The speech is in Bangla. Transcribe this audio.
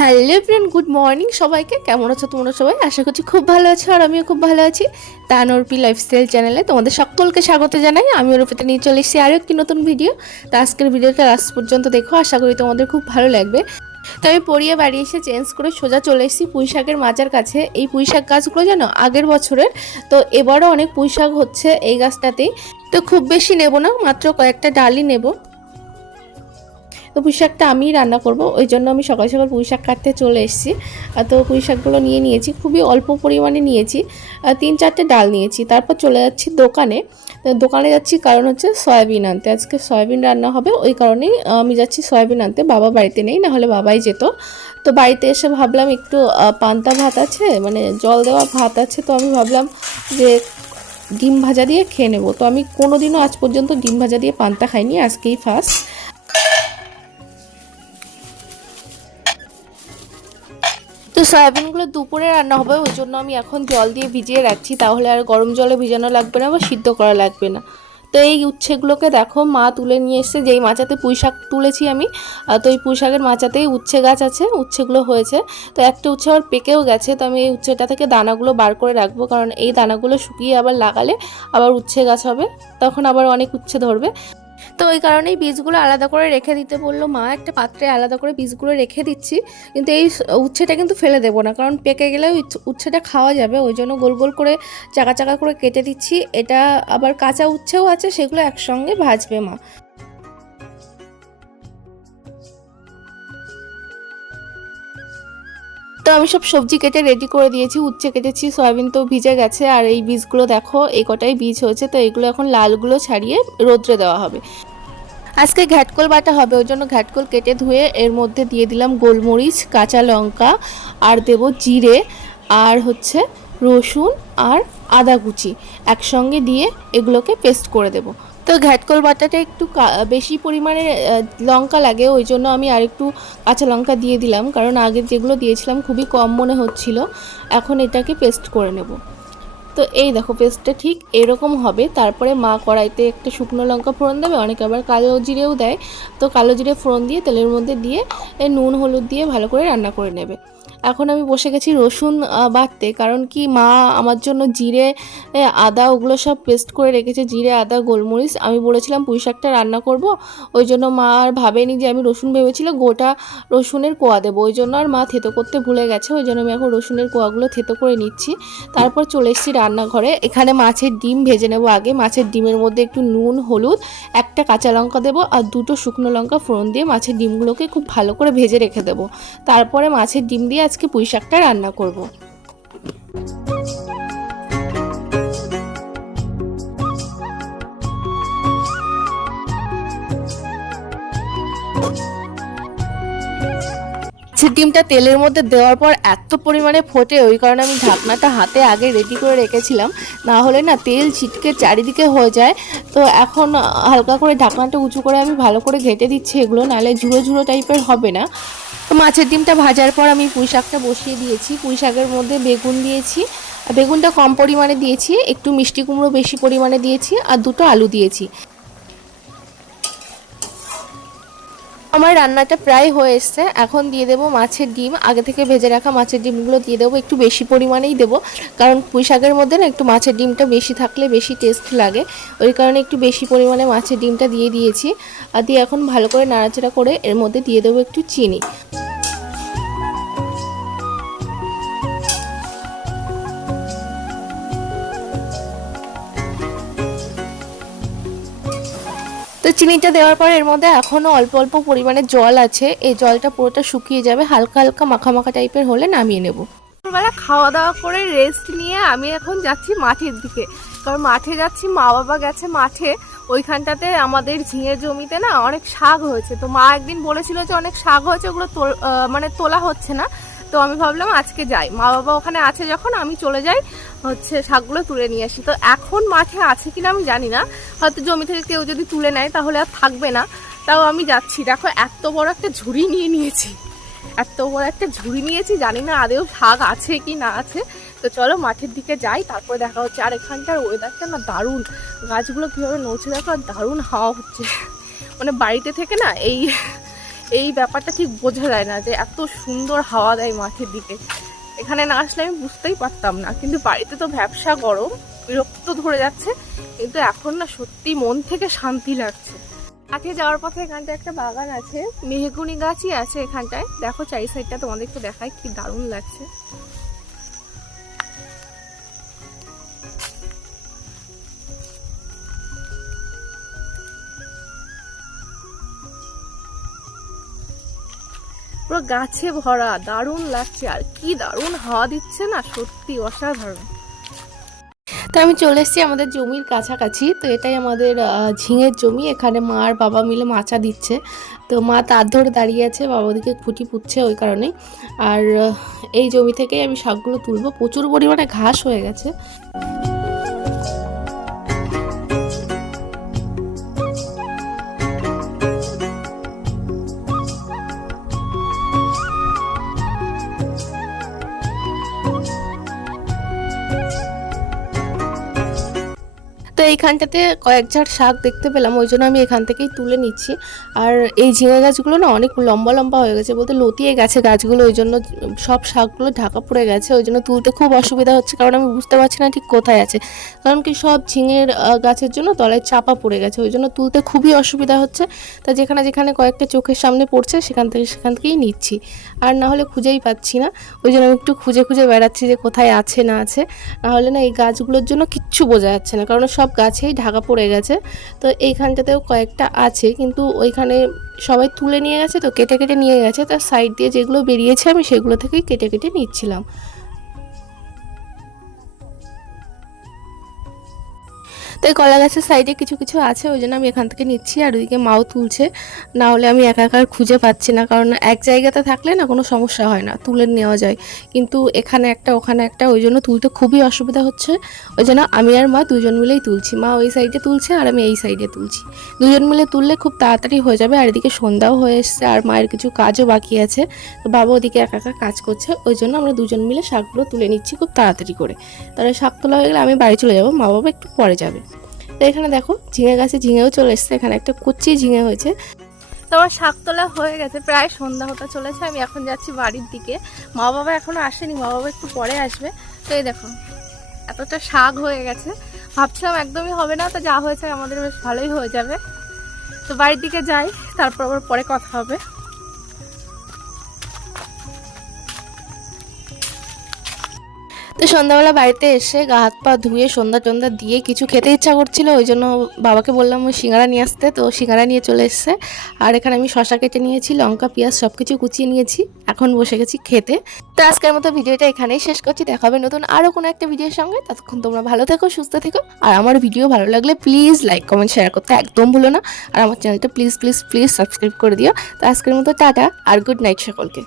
হ্যালো ফ্রেন্ড, গুড মর্নিং সবাইকে। কেমন আছো তোমরা সবাই? আশা করছি খুব ভালো আছো আর আমিও খুব ভালো আছি। তানরপি লাইফস্টাইল চ্যানেলে তোমাদের সকলকে স্বাগত জানাই। আমি ওরফিতে নিয়ে চলে এসেছি আরও একটি নতুন ভিডিও তো আজকের ভিডিওটা লাস্ট পর্যন্ত দেখো, আশা করি তোমাদের খুব ভালো লাগবে। তো আমি পড়িয়ে বাড়ি এসে চেঞ্জ করে সোজা চলে এসেছি পুঁই শাকের মাচার কাছে। এই পুঁই শাক গাছগুলো যেন আগের বছরের, তো এবারও অনেক পুঁই শাক হচ্ছে এই গাছটাতেই। তো খুব বেশি নেব না, মাত্র কয়েকটা ডালই নেব। তো পুঁই শাকটা আমিই রান্না করব, ওই জন্য আমি সকাল সকাল পুঁই শাক কাটতে চলে এসেছি। তো পুঁই শাকগুলো নিয়ে নিয়েছি, খুবই অল্প পরিমাণে নিয়েছি। তিন চারটে ডাল নিয়েছি, তারপর চলে যাচ্ছি দোকানে। দোকানে যাচ্ছি কারণ হচ্ছে সয়াবিন আনতে, আজকে সয়াবিন রান্না হবে, ওই কারণেই আমি যাচ্ছি সয়াবিন আনতে, বাবা বাড়িতে নেই নাহলে বাবাই যেত। তো বাড়িতে এসে ভাবলাম একটু পান্তা ভাত আছে মানে জল দেওয়া ভাত আছে, তো আমি ভাবলাম যে ডিম ভাজা দিয়ে খেয়ে নেব। তো আমি কোনোদিনও আজ পর্যন্ত ডিম ভাজা দিয়ে পান্তা খাইনি, আজকেই ফার্স্ট তো সয়াবিনগুলো দুপুরে রান্না হবে, ওই জন্য আমি এখন জল দিয়ে ভিজিয়ে রাখছি। তাহলে আর গরম জলে ভিজানো লাগবে না বা সিদ্ধ করা লাগবে না। তো এই উচ্ছেগুলোকে দেখো, মা তুলে নিয়ে এসছে। যেই মাচাতে পুঁই শাক তুলেছি আমি তো এই পুঁই শাকের মাচাতেই উচ্ছে গাছ আছে, উচ্ছেগুলো হয়েছে। তো একটা উচ্ছে আবার পেকেও গেছে, তো আমি এই উচ্ছেটা থেকে দানাগুলো বার করে রাখব, কারণ এই দানাগুলো শুকিয়ে আবার লাগালে আবার উচ্ছে গাছ হবে, তখন আবার অনেক উচ্ছে ধরবে। তো ওই কারণেই বীজগুলো আলাদা করে রেখে দিতে বলল মা। একটা পাত্রে আলাদা করে বীজগুলো রেখে দিচ্ছি। কিন্তু এই উচ্ছেটা কিন্তু ফেলে দেবো না। কারণ পেকে গেলে ওই উচ্ছেটা খাওয়া যাবে। ওই জন্য গোল গোল করে চাকা চাকা করে কেটে দিচ্ছি। এটা আবার কাঁচা উচ্ছেও আছে। সেগুলো একসঙ্গে ভাজবে মা। তো আমি সব সবজি কেটে রেডি করে দিয়েছি, উচ্ছে কেটেছি, সয়াবিন তো ভিজে গেছে, আর এই বীজগুলো দেখো, এই কটাই বীজ হয়েছে, তো এগুলো এখন লালগুলো ছাড়িয়ে রোদ্রে দেওয়া হবে। আজকে ঘ্যাটকল বাটা হবে, ওই জন্য ঘ্যাটকল কেটে ধুয়ে এর মধ্যে দিয়ে দিলাম গোলমরিচ, কাঁচা লঙ্কা, আর দেব জিরে, আর হচ্ছে রসুন আর আদা কুচি। একসঙ্গে দিয়ে এগুলোকে পেস্ট করে দেব। তো ঘ্যাটকল বাটাটা একটু বেশি পরিমাণে লঙ্কা লাগে, ওই জন্য আমি আর একটু কাঁচা লঙ্কা দিয়ে দিলাম, কারণ আগে যেগুলো দিয়েছিলাম খুবই কম মনে হচ্ছিল, এখন এটাকে পেস্ট করে নেব। তো এই দেখো পেস্টটা ঠিক এরকম হবে, তারপরে মা কড়াইতে একটা শুকনো লঙ্কা ফোড়ন দেবে, অনেকে আবার কালো জিরেও দেয়, তো কালো জিরে ফোড়ন দিয়ে তেলের মধ্যে দিয়ে নুন, হলুদ দিয়ে ভালো করে রান্না করে নেবে। এখন আমি বসে গেছি রসুন বাটতে। কারণ কি, মা আমার জন্য জিরে আদা ওগুলো সব পেস্ট করে রেখেছে। জিরে, আদা, গোলমরিচ। আমি বলেছিলাম পুঁই শাকটা রান্না করব। ওই জন্য মা আর ভাবেনি যে আমি রসুন ভেবেছিল গোটা রসুনের কোয়া দেবো। ওই জন্য আর মা থেতো করতে ভুলে গেছে। ওই জন্য আমি এখন রসুনের কোয়াগুলো থেতো করে নিচ্ছি। তারপর চলে এসেছি রান্নাঘরে। এখানে মাছের ডিম ভেজে নেব আগে। মাছের ডিমের মধ্যে একটু নুন, হলুদ, একটা কাঁচা লঙ্কা দেবো আর দুটো শুকনো লঙ্কা ফোড়ন দিয়ে মাছের ডিমগুলোকে খুব ভালো করে ভেজে রেখে দেবো। তারপরে মাছের ডিম দিয়ে আজকে পুঁই শাকটা রান্না করব। ডিমটা তেলের মধ্যে দেওয়ার পর এত পরিমাণে ফোটে, ওই কারণে আমি ঢাকনাটা হাতে আগে রেডি করে রেখেছিলাম। না হলে না তেল ছিটকে চারিদিকে হয়ে যায়। তো এখন হালকা করে ঢাকনাটা উঁচু করে আমি ভালো করে ঘেটে দিচ্ছি। এগুলো নাহলে ঝুড়ো ঝুড়ো টাইপের হবে না। তো মাছের ডিমটা ভাজার পর আমি পুঁই শাকটা বসিয়ে দিয়েছি। পুঁই শাকের মধ্যে বেগুন দিয়েছি। বেগুনটা কম পরিমাণে দিয়েছি, একটু মিষ্টি কুমড়ো বেশি পরিমাণে দিয়েছি আর দুটো আলু দিয়েছি। আমার রান্নাটা প্রায় হয়ে এসছে। এখন দিয়ে দেবো মাছের ডিম। আগে থেকে ভেজে রাখা মাছের ডিমগুলো দিয়ে দেবো। একটু বেশি পরিমাণেই দেবো। কারণ পুঁই শাকের মধ্যে না একটু মাছের ডিমটা বেশি থাকলে বেশি টেস্ট লাগে। ওই কারণে একটু বেশি পরিমাণে মাছের ডিমটা দিয়ে দিয়েছি। আর দিয়ে এখন ভালো করে নাড়াচাড়া করে এর মধ্যে দিয়ে দেবো একটু চিনি। চিনিটা দেওয়ার পর এর মধ্যে এখনও অল্প অল্প পরিমাণে জল আছে। এই জলটা পুরোটা শুকিয়ে যাবে, হালকা হালকা মাখা মাখা টাইপের হলে নামিয়ে নেব। দুপুরবেলা খাওয়া দাওয়া করে রেস্ট নিয়ে আমি এখন যাচ্ছি মাঠের দিকে। কারণ মাঠে যাচ্ছি মা বাবা গেছে মাঠে। ওইখানটাতে আমাদের ঝিঙের জমিতে না অনেক শাক হয়েছে। তো মা একদিন বলেছিল যে অনেক শাক হয়েছে, ওগুলো মানে তোলা হচ্ছে না। তো আমি ভাবলাম আজকে যাই। মা বাবা ওখানে আছে যখন, আমি চলে যাই, হচ্ছে শাকগুলো তুলে নিয়ে আসি। তো এখন মাঠে আছে কিনা আমি জানি না। হয়তো জমি থেকে কেউ যদি তুলে নেয়, তাহলে আর থাকবে না। তাও আমি যাচ্ছি। দেখো, এত বড় একটা ঝুড়ি নিয়ে নিয়েছি। এত বড় একটা ঝুড়ি নিয়েছি, জানি না আদেও শাক আছে কি না আছে। তো চলো মাঠের দিকে যাই, তারপরে দেখা হচ্ছে আর এখানকার ওয়েদারটা না দারুণ। গাছগুলো কীভাবে নড়ছে দেখো, আর দারুণ হাওয়া হচ্ছে। মানে বাড়িতে থেকে না এই এই ব্যাপারটা ঠিক বোঝা যায় না যে এত সুন্দর হাওয়া দেয় মাঠের দিকে। এখানে না আসলে আমি বুঝতেই পারতাম না, কিন্তু বাড়িতে তো ব্যবসা গরম, বিরক্ত ধরে যাচ্ছে, কিন্তু এখন না সত্যি মন থেকে শান্তি লাগছে। মাঠে যাওয়ার পথে এখানটায় একটা বাগান আছে, মেহগুনি গাছই আছে এখানটায়। দেখো চারি সাইডটা তোমাদের একটু দেখায় কি দারুণ লাগছে। পুরো গাছে ভরা, দারুণ লাগছে। আর কি দারুণ হাওয়া দিচ্ছে না, সত্যি অসাধারণ। তো আমি চলে এসেছি আমাদের জমির কাছাকাছি। তো এটাই আমাদের ঝিঙের জমি। এখানে মা আর বাবা মিলে মাচা দিচ্ছে। তো মা তার ধরে দাঁড়িয়ে আছে, বাবা ওদিকে খুঁটি পুঁতছে ওই কারণেই। আর এই জমি থেকেই আমি শাকগুলো তুলবো। প্রচুর পরিমাণে ঘাস হয়ে গেছে। এইখানটাতে কয়েক ঝাড় শাক দেখতে পেলাম, ওই জন্য আমি এখান থেকেই তুলে নিচ্ছি। আর এই ঝিঙে গাছগুলো না অনেক লম্বা লম্বা হয়ে গেছে বলতে লতিয়ে গেছে গাছগুলো, ওই জন্য সব শাকগুলো ঢাকা পড়ে গেছে, ওই জন্য তুলতে খুব অসুবিধা হচ্ছে, কারণ আমি বুঝতে পারছি না ঠিক কোথায় আছে। কারণ কি সব ঝিঙের গাছের জন্য তলায় চাপা পড়ে গেছে, ওই জন্য তুলতে খুবই অসুবিধা হচ্ছে। তা যেখানে যেখানে কয়েকটা চোখের সামনে পড়ছে, সেখান থেকে সেখান থেকেই নিচ্ছি। আর না হলে খুঁজেই পাচ্ছি না, ওই জন্য আমি একটু খুঁজে খুঁজে বেড়াচ্ছি যে কোথায় আছে না আছে। না হলে না এই গাছগুলোর জন্য কিচ্ছু বোঝা যাচ্ছে না, কারণ সব গাছেই ঢাকা পড়ে গেছে। তো এইখানটাতেও কয়েকটা আছে, কিন্তু ওইখানে সবাই তুলে নিয়ে গেছে তো, কেটে কেটে নিয়ে গেছে। তার সাইড দিয়ে যেগুলো বেরিয়েছে আমি সেগুলো থেকেই কেটে কেটে নিচ্ছিলাম। তো এই কলা গাছের সাইডে কিছু কিছু আছে, ওই জন্য আমি এখান থেকে নিচ্ছি আর ওইদিকে মাও তুলছে। না হলে আমি একা খুঁজে পাচ্ছি না, কারণ এক জায়গাতে থাকলে না কোনো সমস্যা হয় না, তুলে নেওয়া যায়। কিন্তু এখানে একটা, ওখানে একটা, ওই জন্য তুলতে খুবই অসুবিধা হচ্ছে। ওই জন্য আমি আর মা দুজন মিলেই তুলছি। মা ওই সাইডে তুলছে আর আমি এই সাইডে তুলছি। দুজন মিলে তুললে খুব তাড়াতাড়ি হয়ে যাবে আর এদিকে সন্ধ্যাও হয়ে এসছে আর মায়ের কিছু কাজও বাকি আছে। তো বাবা ওদিকে একা একা কাজ করছে, ওই জন্য আমরা দুজন মিলে শাকগুলো তুলে নিচ্ছি খুব তাড়াতাড়ি করে। তাহলে শাক তোলা হয়ে গেলে আমি বাড়ি চলে যাব, মা বাবা একটু পরে যাবে। তো এখানে দেখো ঝিঙে গাছে ঝিঙেও চলে এসছে, এখানে একটা কুচি ঝিঙে হয়েছে। তো আমার শাক তোলা হয়ে গেছে, প্রায় সন্ধ্যা হতে চলেছে, আমি এখন যাচ্ছি বাড়ির দিকে। মা বাবা এখনও আসেনি, মা বাবা একটু পরে আসবে। তো এই দেখো, এতটা শাক হয়ে গেছে। ভাবছিলাম একদমই হবে না, তো যা হয়েছে আমাদের বেশ ভালোই হয়ে যাবে। তো বাড়ির দিকে যাই, তারপর আবার পরে কথা হবে। তো সন্ধ্যাবেলা বাড়িতে এসে গা হাত পা ধুয়ে সন্ধ্যা টন্ধা দিয়ে কিছু খেতে ইচ্ছা করছিল, ওই জন্য বাবাকে বললাম ওই সিঙ্গারা নিয়ে আসতে। তো সিঙ্গারা নিয়ে চলে এসছে। আর এখানে আমি শশা কেটে নিয়েছি, লঙ্কা, পেঁয়াজ সব কিছু কুচিয়ে নিয়েছি। এখন বসে গেছি খেতে। তো আজকের মতো ভিডিওটা এখানেই শেষ করছি। দেখা হবে নতুন আরও কোনো একটা ভিডিওর সঙ্গে। ততক্ষণ তোমরা ভালো থেকো, সুস্থ থেকো। আর আমার ভিডিও ভালো লাগলে প্লিজ লাইক কমেন্ট শেয়ার করতে একদম ভুলো না। আর আমার চ্যানেলটা প্লিজ প্লিজ প্লিজ সাবস্ক্রাইব করে দিও। তো আজকের মতো টাটা, আর গুড নাইট সকলকে।